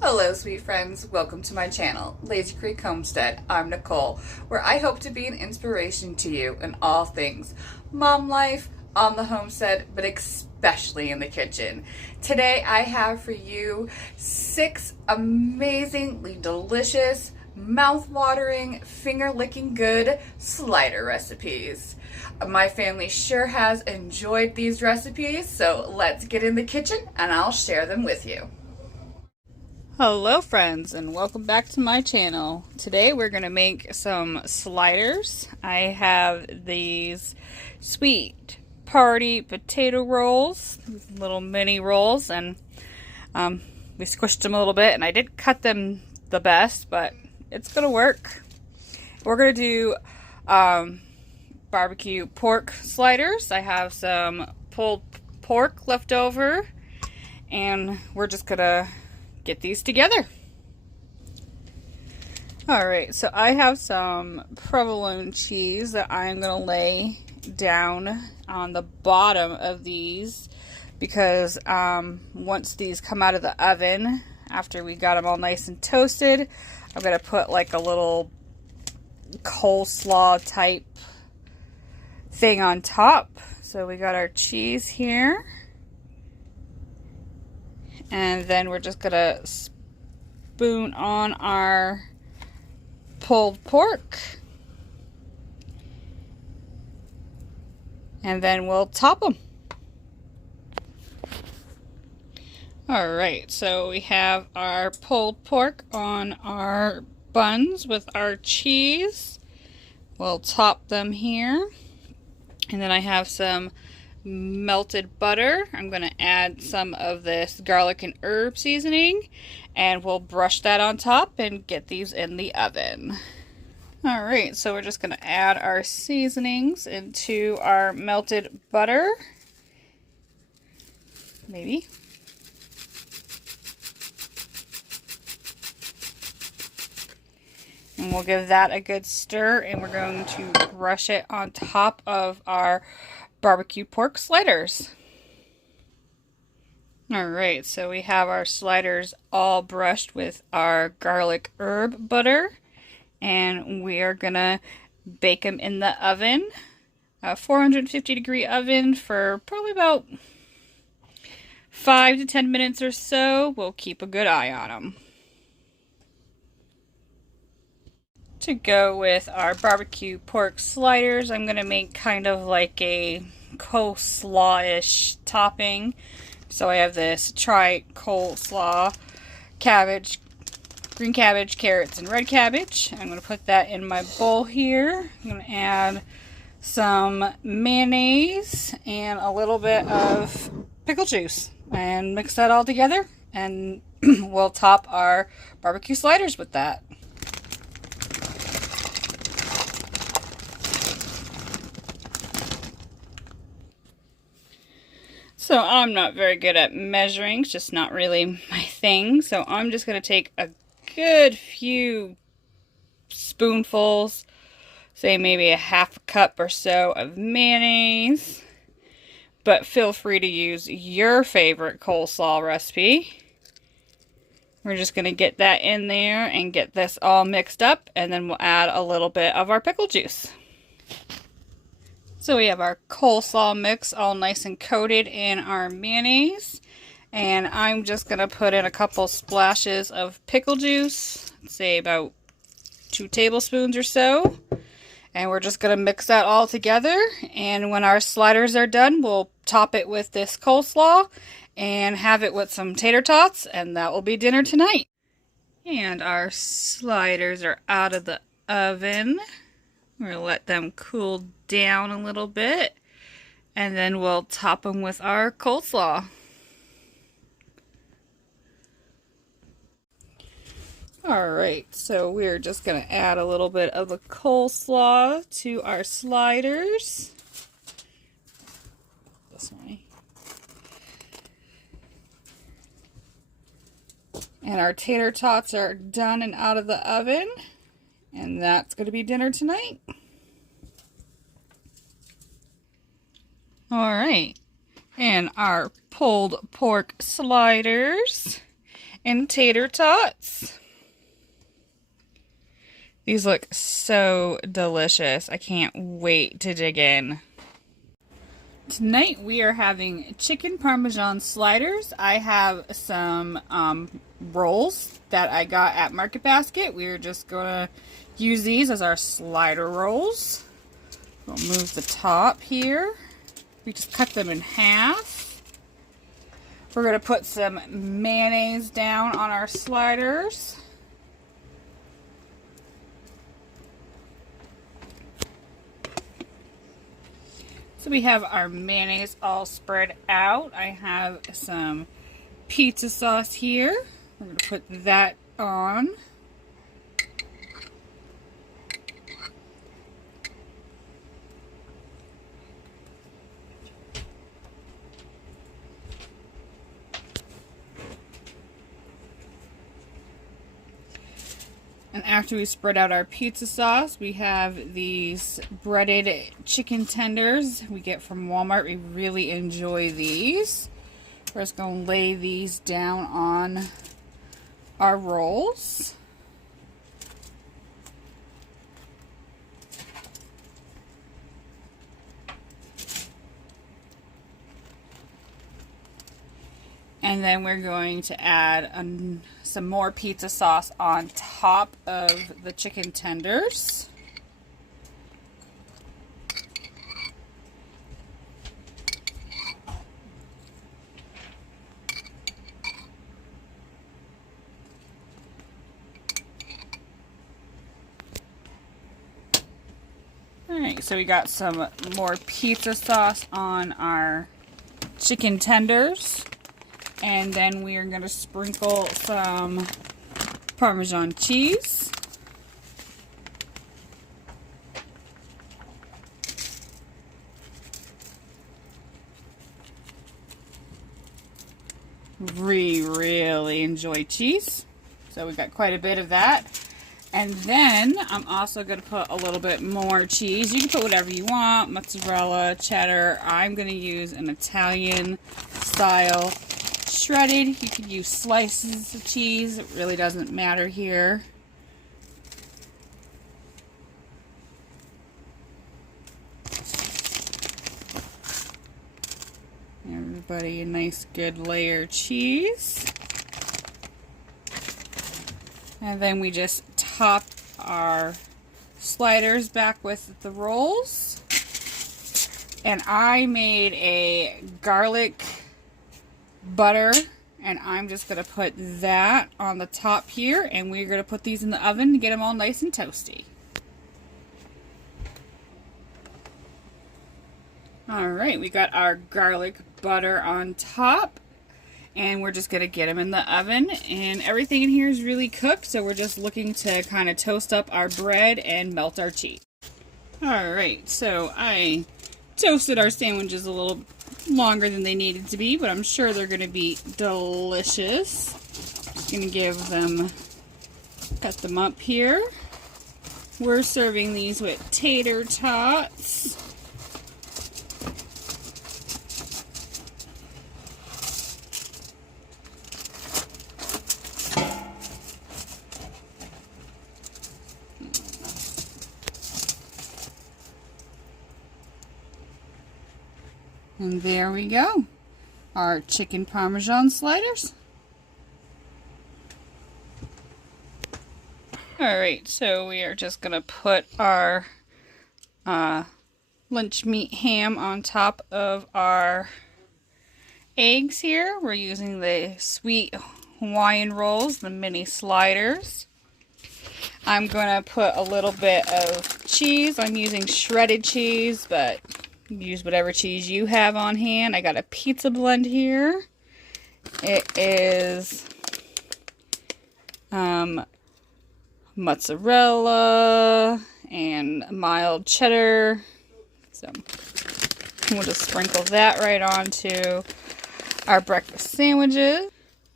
Hello sweet friends, welcome to my channel, Lazy Creek Homestead. I'm Nicole, where I hope to be an inspiration to you in all things mom life, on the homestead, but especially in the kitchen. Today I have for you 6 amazingly delicious, mouth-watering, finger-licking good slider recipes. My family sure has enjoyed these recipes, so let's get in the kitchen and I'll share them with you. Hello friends and welcome back to my channel. Today we're going to make some sliders. I have these sweet party potato rolls, little mini rolls, and we squished them a little bit and I didn't cut them the best, but it's going to work. We're going to do barbecue pork sliders. I have some pulled pork left over and we're just going to get these together. Alright, so I have some provolone cheese that I'm going to lay down on the bottom of these because once these come out of the oven, after we got them all nice and toasted, I'm going to put like a little coleslaw type thing on top. So we got our cheese here. And then we're just gonna spoon on our pulled pork. And then we'll top them. Alright, so we have our pulled pork on our buns with our cheese. We'll top them here. And then I have some melted butter. I'm going to add some of this garlic and herb seasoning and we'll brush that on top and get these in the oven. Alright, so we're just going to add our seasonings into our melted butter. Maybe. And we'll give that a good stir and we're going to brush it on top of our barbecue pork sliders. Alright, so we have our sliders all brushed with our garlic herb butter and we are gonna bake them in the oven, a 450 degree oven for probably about 5 to 10 minutes or so. We'll keep a good eye on them. To go with our barbecue pork sliders, I'm going to make kind of like a coleslaw-ish topping. So I have this coleslaw, cabbage, green cabbage, carrots, and red cabbage. I'm going to put that in my bowl here. I'm going to add some mayonnaise and a little bit of pickle juice and mix that all together and we'll top our barbecue sliders with that. So I'm not very good at measuring, it's just not really my thing. So I'm just going to take a good few spoonfuls, say maybe a ½ cup or so of mayonnaise. But feel free to use your favorite coleslaw recipe. We're just going to get that in there and get this all mixed up, and then we'll add a little bit of our pickle juice. So we have our coleslaw mix all nice and coated in our mayonnaise. And I'm just going to put in a couple splashes of pickle juice, say about 2 tablespoons or so. And we're just going to mix that all together. And when our sliders are done, we'll top it with this coleslaw and have it with some tater tots. And that will be dinner tonight. And our sliders are out of the oven. We're going to let them cool down a little bit and then we'll top them with our coleslaw. Alright, so we're just going to add a little bit of the coleslaw to our sliders. This way. And our tater tots are done and out of the oven. And that's going to be dinner tonight. Alright, and our pulled pork sliders. and tater tots. These look so delicious. I can't wait to dig in. Tonight we are having chicken Parmesan sliders. I have some rolls that I got at Market Basket. We're just gonna use these as our slider rolls. We'll move the top here. We just cut them in half. We're gonna put some mayonnaise down on our sliders. So we have our mayonnaise all spread out. I have some pizza sauce here. We're going to put that on. And after we spread out our pizza sauce, we have these breaded chicken tenders we get from Walmart. We really enjoy these. We're just going to lay these down on our rolls. And then we're going to add some more pizza sauce on top of the chicken tenders. Alright, so we got some more pizza sauce on our chicken tenders. And then we are going to sprinkle some Parmesan cheese. We really enjoy cheese. So we got quite a bit of that. And then I'm also going to put a little bit more cheese. You can put whatever you want, mozzarella, cheddar. I'm going to use an Italian style shredded. You could use slices of cheese. It really doesn't matter here. Everybody a nice good layer of cheese. And then we just top our sliders back with the rolls. And I made a garlic butter, and I'm just going to put that on the top here, and we're going to put these in the oven to get them all nice and toasty. Alright, we got our garlic butter on top, and we're just going to get them in the oven, and everything in here is really cooked, so we're just looking to kind of toast up our bread and melt our cheese. Alright, so I toasted our sandwiches a little longer than they needed to be, but I'm sure they're going to be delicious. Just going to cut them up here. We're serving these with tater tots. And there we go, our chicken Parmesan sliders. Alright, so we are just going to put our lunch meat ham on top of our eggs here. We're using the sweet Hawaiian rolls, the mini sliders. I'm going to put a little bit of cheese. I'm using shredded cheese, but use whatever cheese you have on hand. I got a pizza blend here. It is mozzarella and mild cheddar. So we'll just sprinkle that right onto our breakfast sandwiches.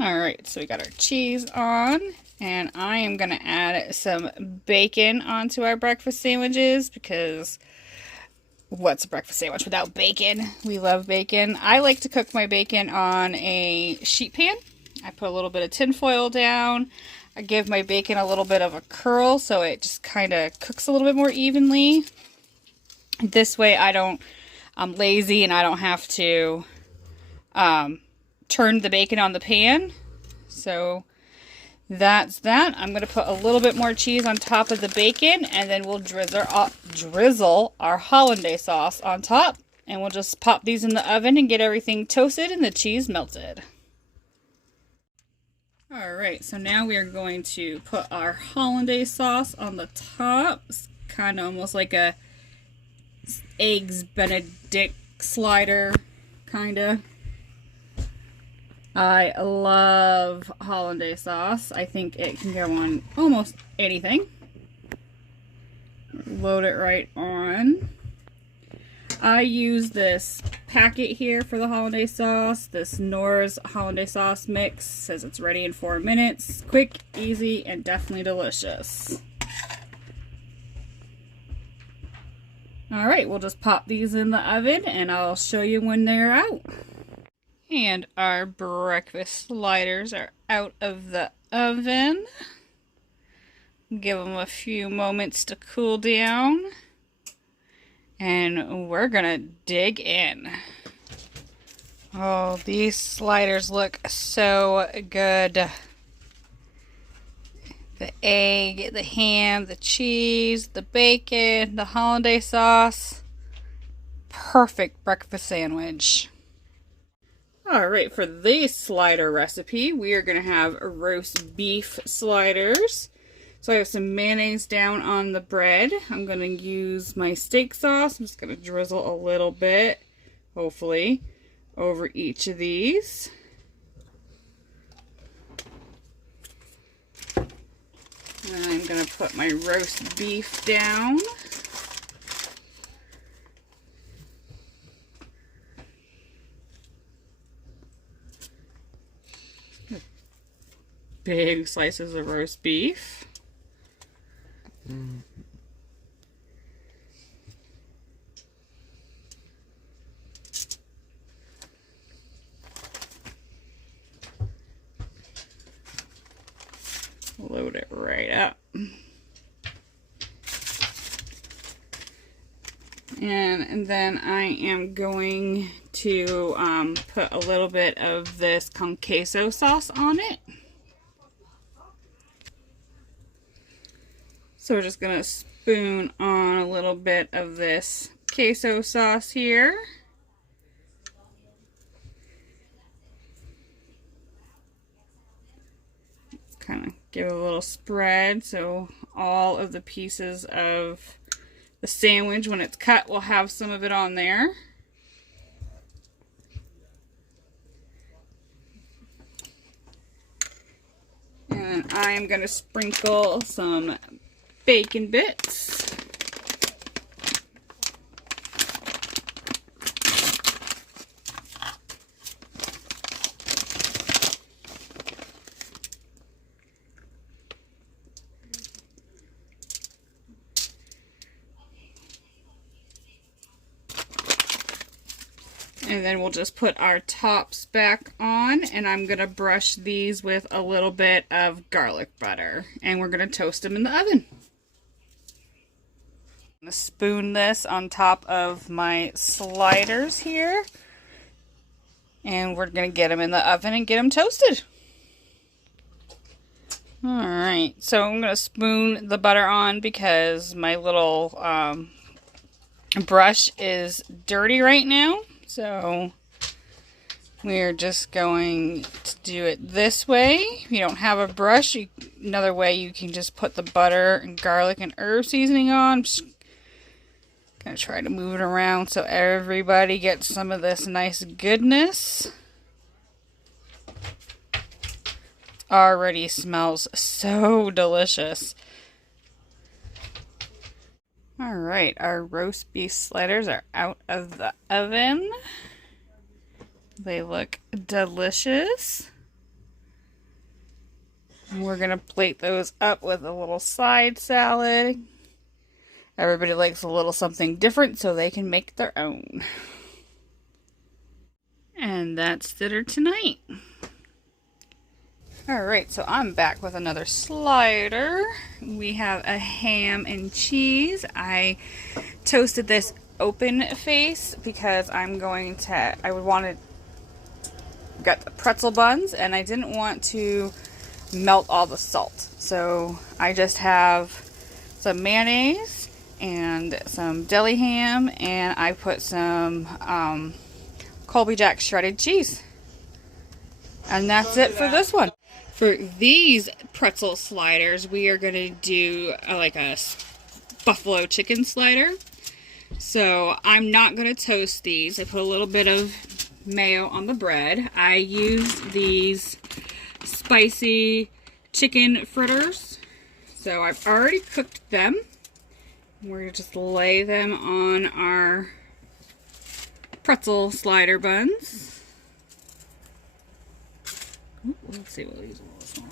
Alright, so we got our cheese on, and I am going to add some bacon onto our breakfast sandwiches because what's a breakfast sandwich without bacon? We love bacon. I like to cook my bacon on a sheet pan. I put a little bit of tin foil down. I give my bacon a little bit of a curl so it just kind of cooks a little bit more evenly. This way I'm lazy and I don't have to turn the bacon on the pan. So that's that. I'm going to put a little bit more cheese on top of the bacon, and then we'll drizzle our hollandaise sauce on top. And we'll just pop these in the oven and get everything toasted and the cheese melted. Alright, so now we are going to put our hollandaise sauce on the top. It's kind of almost like a eggs benedict slider, kind of. I love hollandaise sauce. I think it can go on almost anything. Load it right on. I use this packet here for the hollandaise sauce. This Knorr's hollandaise sauce mix. Says it's ready in 4 minutes. Quick, easy, and definitely delicious. Alright, we'll just pop these in the oven and I'll show you when they're out. And our breakfast sliders are out of the oven. Give them a few moments to cool down. And we're gonna dig in. Oh, these sliders look so good. The egg, the ham, the cheese, the bacon, the hollandaise sauce. Perfect breakfast sandwich. Alright, for this slider recipe, we are going to have roast beef sliders. So I have some mayonnaise down on the bread. I'm going to use my steak sauce. I'm just going to drizzle a little bit, hopefully, over each of these. And I'm going to put my roast beef down. Big slices of roast beef. Load it right up. And then I am going to put a little bit of this con queso sauce on it. So we're just going to spoon on a little bit of this queso sauce here. Kind of give it a little spread so all of the pieces of the sandwich, when it's cut, will have some of it on there. And then I'm going to sprinkle some bacon bits. And then we'll just put our tops back on, and I'm going to brush these with a little bit of garlic butter. And we're going to toast them in the oven. I'm going to spoon this on top of my sliders here. And we're going to get them in the oven and get them toasted. Alright, so I'm going to spoon the butter on because my little brush is dirty right now. So we're just going to do it this way. If you don't have a brush, another way you can just put the butter and garlic and herb seasoning on. I'm just going to try to move it around so everybody gets some of this nice goodness. Already smells so delicious. Alright, our roast beef sliders are out of the oven. They look delicious. We're going to plate those up with a little side salad. Everybody likes a little something different so they can make their own. And that's dinner tonight. Alright, so I'm back with another slider. We have a ham and cheese. I toasted this open face because I would want to get the pretzel buns and I didn't want to melt all the salt. So I just have some mayonnaise and some deli ham, and I put some Colby Jack shredded cheese. And that's it for this one. For these pretzel sliders, we are going to do like a buffalo chicken slider. So I'm not going to toast these. I put a little bit of mayo on the bread. I used these spicy chicken fritters. So I've already cooked them. We're going to just lay them on our pretzel slider buns. Let's see, we'll use a little smaller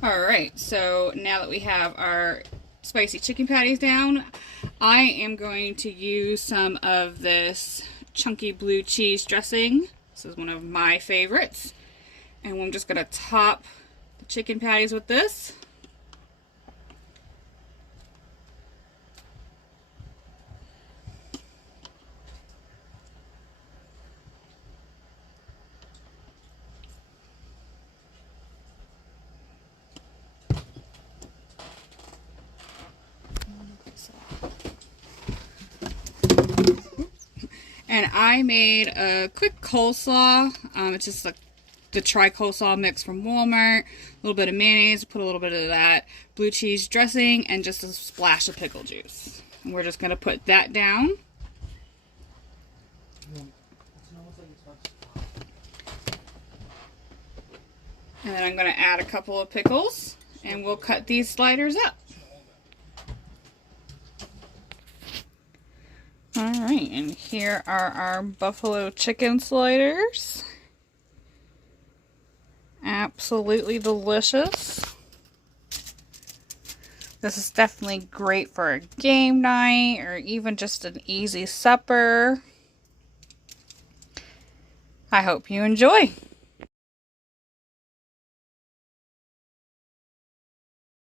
one. Alright, so now that we have our spicy chicken patties down, I am going to use some of this chunky blue cheese dressing. This is one of my favorites. And I'm just going to top the chicken patties with this. And I made a quick coleslaw. It's just like the tri-coleslaw mix from Walmart. A little bit of mayonnaise, put a little bit of that blue cheese dressing, and just a splash of pickle juice. And we're just going to put that down. And then I'm going to add a couple of pickles, and we'll cut these sliders up. Alright, and here are our buffalo chicken sliders. Absolutely delicious. This is definitely great for a game night or even just an easy supper. I hope you enjoy.